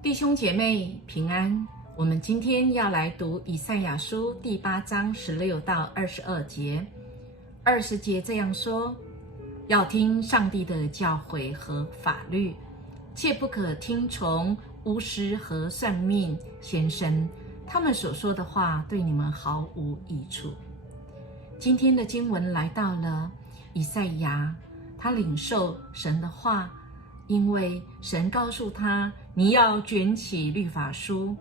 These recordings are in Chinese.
弟兄姐妹平安，我们今天要来读以赛亚书第8章16到22节。20节这样说：要听上帝的教诲和法律，切不可听从巫师和算命先生，他们所说的话对你们毫无益处。今天的经文来到了以赛亚，他领受神的话，因为神告诉他，你要卷起律法书，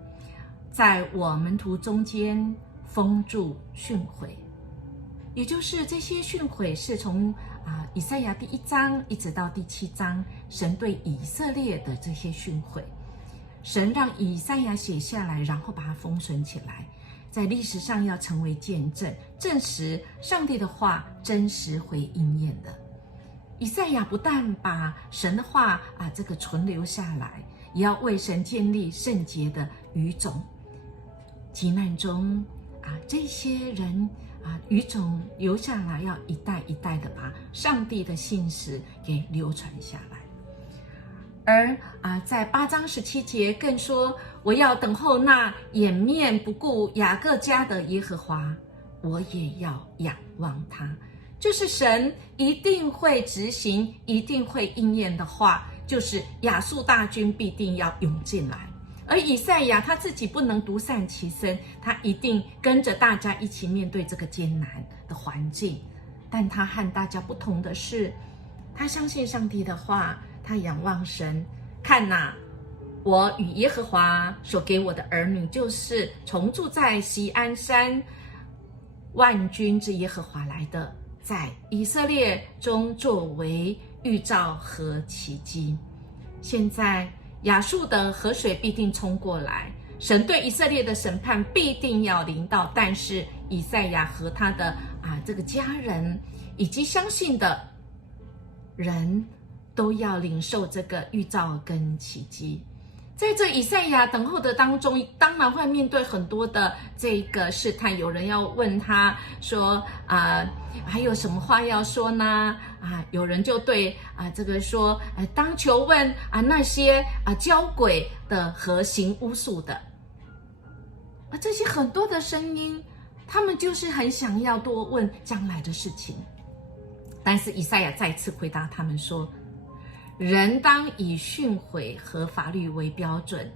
在我门徒中间封住训诲。也就是这些训诲是从以赛亚第1章一直到第7章，神对以色列的这些训诲，神让以赛亚写下来，然后把它封存起来，在历史上要成为见证，证实上帝的话真实会应验的。以赛亚不但把神的话这个存留下来，也要为神建立圣洁的语种。急难中这些人语种留下来，要一代一代的把上帝的信实给流传下来。而在8章17节更说，我要等候那掩面不顾雅各家的耶和华，我也要仰望他。就是神一定会执行，一定会应验的话，就是亚述大军必定要涌进来。而以赛亚他自己不能独善其身，他一定跟着大家一起面对这个艰难的环境。但他和大家不同的是，他相信上帝的话，他仰望神。看我与耶和华所给我的儿女，就是从住在锡安山万军之耶和华来的，在以色列中作为预兆和奇迹。现在亚述的河水必定冲过来，神对以色列的审判必定要临到，但是以赛亚和他的这个家人以及相信的人都要领受这个预兆跟奇迹。在这以赛亚等候的当中，当然会面对很多的这个试探。有人要问他说还有什么话要说呢？有人就对这个说当求问那些教鬼的和行巫术的。这些很多的声音，他们就是很想要多问将来的事情。但是以赛亚再次回答他们说，人当以训诲和法律为标准，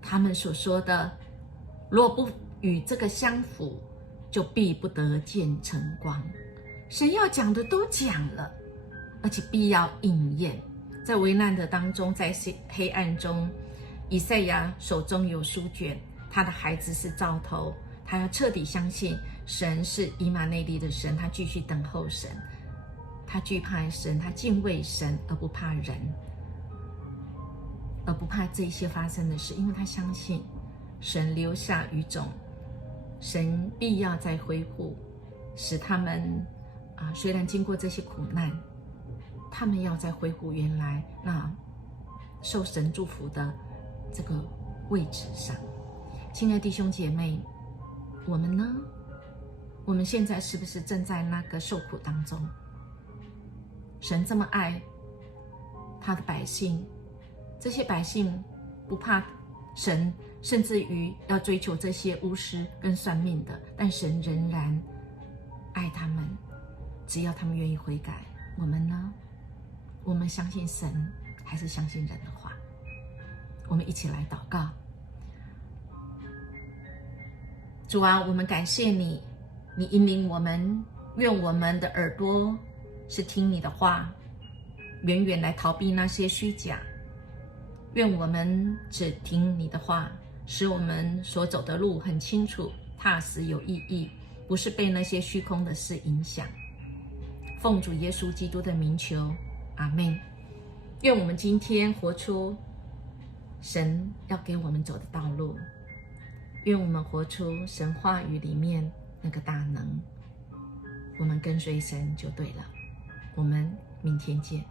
他们所说的若不与这个相符，就必不得见晨光。神要讲的都讲了，而且必要应验。在危难的当中，在黑暗中，以赛亚手中有书卷，他的孩子是兆头，他要彻底相信神是以马内利的神，他继续等候神，他惧怕神，他敬畏神，而不怕人，而不怕这些发生的事，因为他相信神留下语种，神必要再恢复，使他们虽然经过这些苦难，他们要再恢复原来那受神祝福的这个位置上。亲爱的弟兄姐妹，我们呢？我们现在是不是正在那个受苦当中？神这么爱他的百姓，这些百姓不怕神，甚至于要追求这些巫师跟算命的，但神仍然爱他们，只要他们愿意悔改。我们呢？我们相信神还是相信人的话？我们一起来祷告。主啊，我们感谢你，你引领我们，愿我们的耳朵是听你的话，远远来逃避那些虚假。愿我们只听你的话，使我们所走的路很清楚，踏实有意义，不是被那些虚空的事影响。奉主耶稣基督的名求，阿们。愿我们今天活出神要给我们走的道路，愿我们活出神话语里面那个大能，我们跟随神就对了。我们明天见。